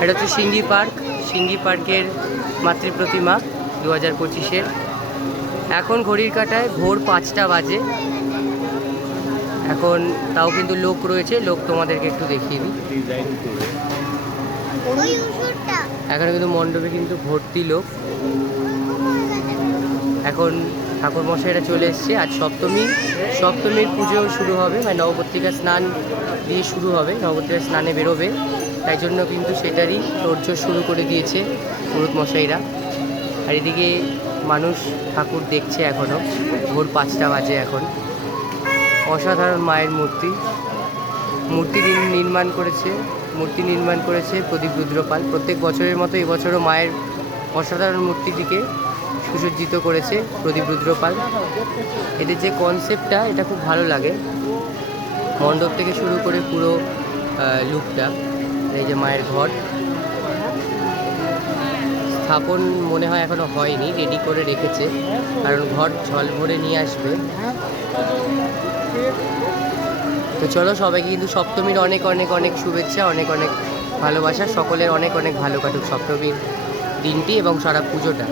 এটা হচ্ছে সিঙ্গি পার্কের মাতৃ প্রতিমা 2025-এর। এখন ঘড়ির কাঁটায় ভোর 5টা বাজে। এখন তাও কিন্তু লোক রয়েছে, লোক তোমাদেরকে একটু দেখিয়ে দিই। এখানে কিন্তু মণ্ডপে কিন্তু ভর্তি লোক। এখন ঠাকুর মশাইরা চলে এসছে। আজ সপ্তমীর পুজো শুরু হবে, মানে নবপত্রিকা স্নান দিয়ে শুরু হবে, নবপত্রিকা স্নানে বেরোবে। তাই জন্য কিন্তু সেটারই তোড়জোড় শুরু করে দিয়েছে পুরোহিত মশাইরা। আর এদিকে মানুষ ঠাকুর দেখছে এখনও, ভোর 5টা বাজে এখন। অসাধারণ মায়ের মূর্তি নির্মাণ করেছে প্রদীপ রুদ্রপাল। প্রত্যেক বছরের মতো এবছরও মায়ের অসাধারণ মূর্তিটিকে সুসজ্জিত করেছে প্রদীপ রুদ্রপাল। এদের যে কনসেপ্টটা, এটা খুব ভালো লাগে। মণ্ডপ থেকে শুরু করে পুরো লুকটা। এই যে মায়ের ঘট স্থাপন মনে হয় এখনো হয়নি, রেডি করে রেখেছে, কারণ ঘট জল ভরে নিয়ে আসবে। তো চলো, সবাইকে কিন্তু সপ্তমীর অনেক অনেক অনেক শুভেচ্ছা, অনেক অনেক ভালোবাসা। সকলের অনেক অনেক ভালো কাটুক সপ্তমীর দিনটি এবং সারা পুজোটা।